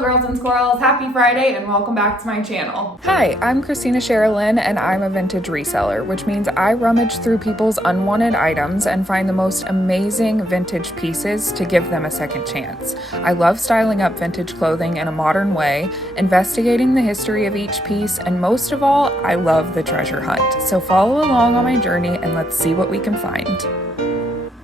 Hello girls and squirrels, happy Friday and welcome back to my channel. Hi, I'm Christina Sherilyn and I'm a vintage reseller, which means I rummage through people's unwanted items and find the most amazing vintage pieces to give them a second chance. I love styling up vintage clothing in a modern way, investigating the history of each piece, and most of all, I love the treasure hunt. So follow along on my journey and let's see what we can find.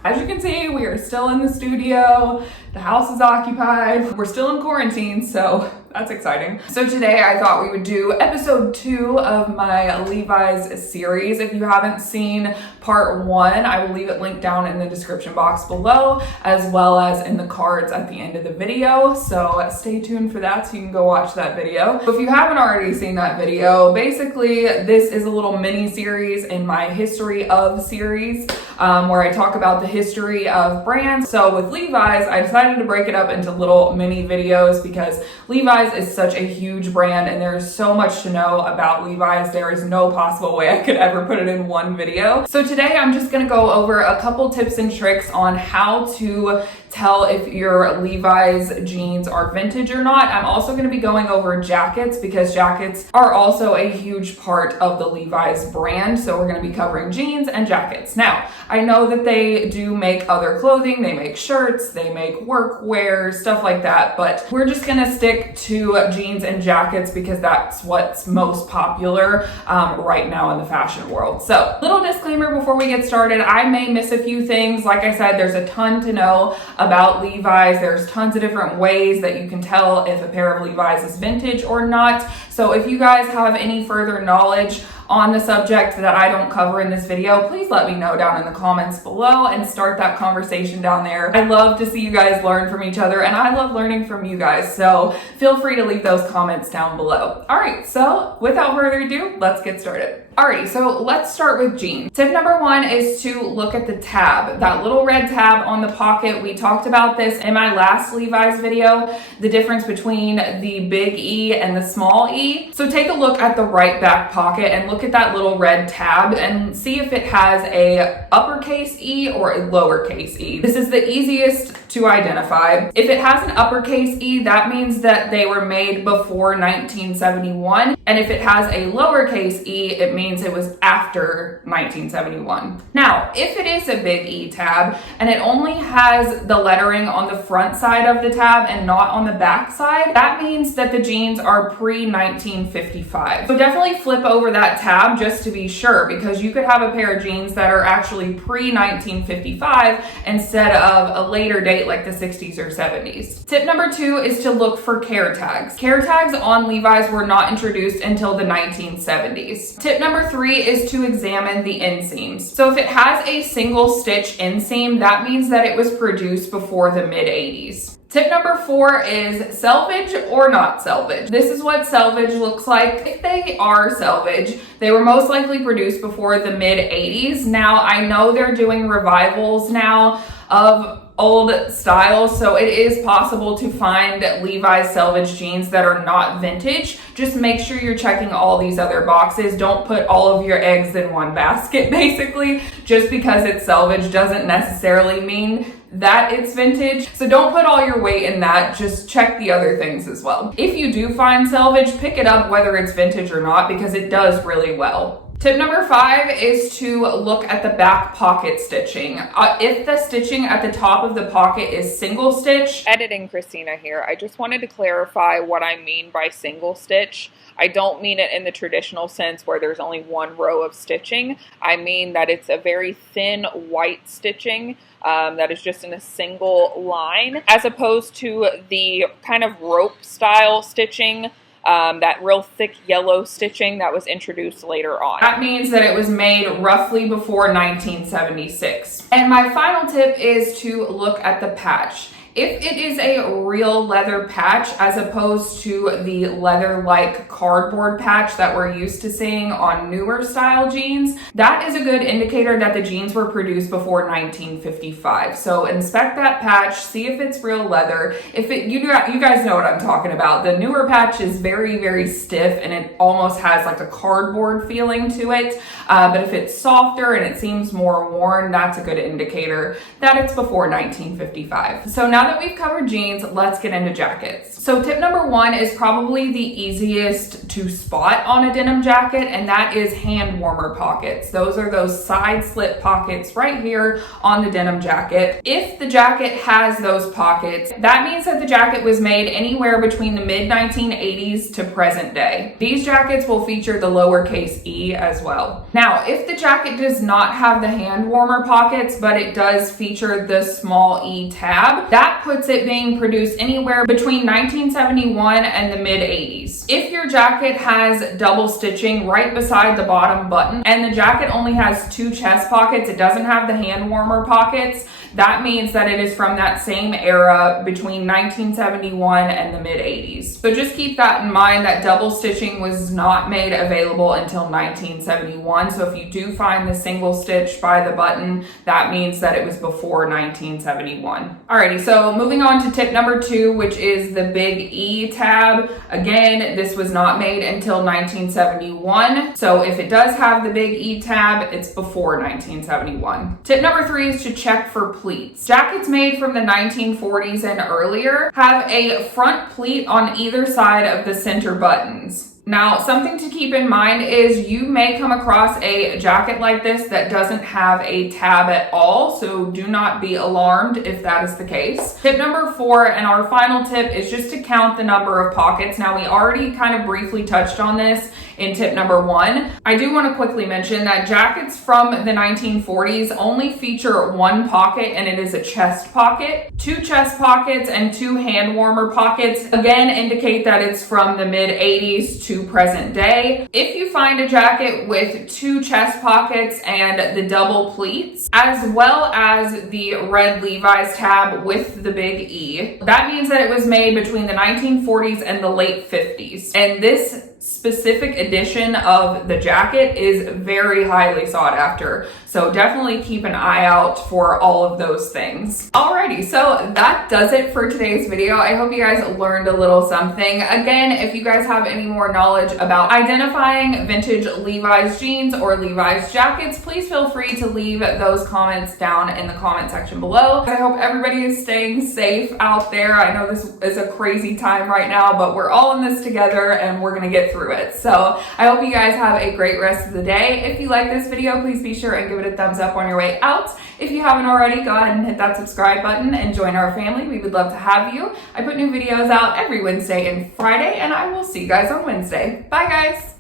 As you can see, we are still in the studio. The house is occupied. We're still in quarantine, so that's exciting. So today I thought we would do episode 2 of my Levi's series. If you haven't seen part 1, I will leave it linked down in the description box below, as well as in the cards at the end of the video. So stay tuned for that so you can go watch that video. If you haven't already seen that video, basically this is a little mini series in my history of series where I talk about the history of brands. So with Levi's, I decided to break it up into little mini videos because Levi's is such a huge brand and there's so much to know about Levi's. There is no possible way I could ever put it in one video. So today I'm just gonna go over a couple tips and tricks on how to tell if your Levi's jeans are vintage or not. I'm also going to be going over jackets because jackets are also a huge part of the Levi's brand. So we're going to be covering jeans and jackets. Now, I know that they do make other clothing. They make shirts, they make workwear, stuff like that. But we're just going to stick to jeans and jackets because that's what's most popular right now in the fashion world. So little disclaimer before we get started, I may miss a few things. Like I said, there's a ton to know about Levi's. There's tons of different ways that you can tell if a pair of Levi's is vintage or not. So if you guys have any further knowledge on the subject that I don't cover in this video, please let me know down in the comments below and start that conversation down there. I love to see you guys learn from each other and I love learning from you guys. So feel free to leave those comments down below. All right, so without further ado, let's get started. Alrighty, so let's start with jeans. Tip number 1 is to look at the tab, that little red tab on the pocket. We talked about this in my last Levi's video, the difference between the big E and the small E. So take a look at the right back pocket and look at that little red tab and see if it has a uppercase E or a lowercase E. This is the easiest to identify. If it has an uppercase E, that means that they were made before 1971. And if it has a lowercase E, it means it was after 1971. Now, if it is a big E tab and it only has the lettering on the front side of the tab and not on the back side, that means that the jeans are pre-1955. So definitely flip over that tab just to be sure, because you could have a pair of jeans that are actually pre-1955 instead of a later date like the 60s or 70s. Tip number 2 is to look for care tags. Care tags on Levi's were not introduced until the 1970s. Tip number 3 is to examine the inseams. So if it has a single stitch inseam, that means that it was produced before the mid-80s. Tip number 4 is salvage or not salvage. This is what salvage looks like. If they are salvage, they were most likely produced before the mid-80s. Now, I know they're doing revivals now of old styles, so it is possible to find Levi's salvage jeans that are not vintage. Just make sure you're checking all these other boxes. Don't put all of your eggs in one basket, basically. Just because it's salvage doesn't necessarily mean that it's vintage. So don't put all your weight in that, just check the other things as well. If you do find salvage, pick it up whether it's vintage or not because it does really well. Tip number 5 is to look at the back pocket stitching. If the stitching at the top of the pocket is single stitch. Editing Christina here. I just wanted to clarify what I mean by single stitch. I don't mean it in the traditional sense where there's only one row of stitching. I mean that it's a very thin white stitching that is just in a single line, as opposed to the kind of rope style stitching, that real thick yellow stitching that was introduced later on. That means that it was made roughly before 1976. And my final tip is to look at the patch. If it is a real leather patch as opposed to the leather-like cardboard patch that we're used to seeing on newer style jeans, that is a good indicator that the jeans were produced before 1955. So inspect that patch, see if it's real leather. If it, you guys know what I'm talking about. The newer patch is very, very stiff and it almost has like a cardboard feeling to it. But if it's softer and it seems more worn, that's a good indicator that it's before 1955. So now now that we've covered jeans, let's get into jackets. So tip number one is probably the easiest to spot on a denim jacket, and that is hand warmer pockets. Those are those side slit pockets right here on the denim jacket. If the jacket has those pockets, that means that the jacket was made anywhere between the mid 1980s to present day. These jackets will feature the lowercase e as well. Now, if the jacket does not have the hand warmer pockets, but it does feature the small e tab, that puts it being produced anywhere between 1971 and the mid 80s. If your jacket has double stitching right beside the bottom button and the jacket only has 2 chest pockets, it doesn't have the hand warmer pockets, that means that it is from that same era between 1971 and the mid 80s. So just keep that in mind, that double stitching was not made available until 1971. So if you do find the single stitch by the button, that means that it was before 1971. Alrighty, so moving on to tip number 2, which is the big E tab. Again, this was not made until 1971. So if it does have the big E tab, it's before 1971. Tip number 3 is to check for pleats. Jackets made from the 1940s and earlier have a front pleat on either side of the center buttons. Now, something to keep in mind is you may come across a jacket like this that doesn't have a tab at all, so do not be alarmed if that is the case. Tip number 4, and our final tip, is just to count the number of pockets. Now, we already kind of briefly touched on this in tip number 1. I do want to quickly mention that jackets from the 1940s only feature 1 pocket, and it is a chest pocket. 2 chest pockets and 2 hand warmer pockets again indicate that it's from the mid 80s to present day. If you find a jacket with 2 chest pockets and the double pleats, as well as the red Levi's tab with the big E, that means that it was made between the 1940s and the late 50s. And this specific edition of the jacket is very highly sought after. So definitely keep an eye out for all of those things. Alrighty, so that does it for today's video. I hope you guys learned a little something. Again, if you guys have any more knowledge about identifying vintage Levi's jeans or Levi's jackets, please feel free to leave those comments down in the comment section below. I hope everybody is staying safe out there. I know this is a crazy time right now, but we're all in this together and we're gonna get through it. So I hope you guys have a great rest of the day. If you like this video, please be sure and give it a thumbs up on your way out. If you haven't already, go ahead and hit that subscribe button and join our family. We would love to have you. I put new videos out every Wednesday and Friday, and I will see you guys on Wednesday. Bye guys.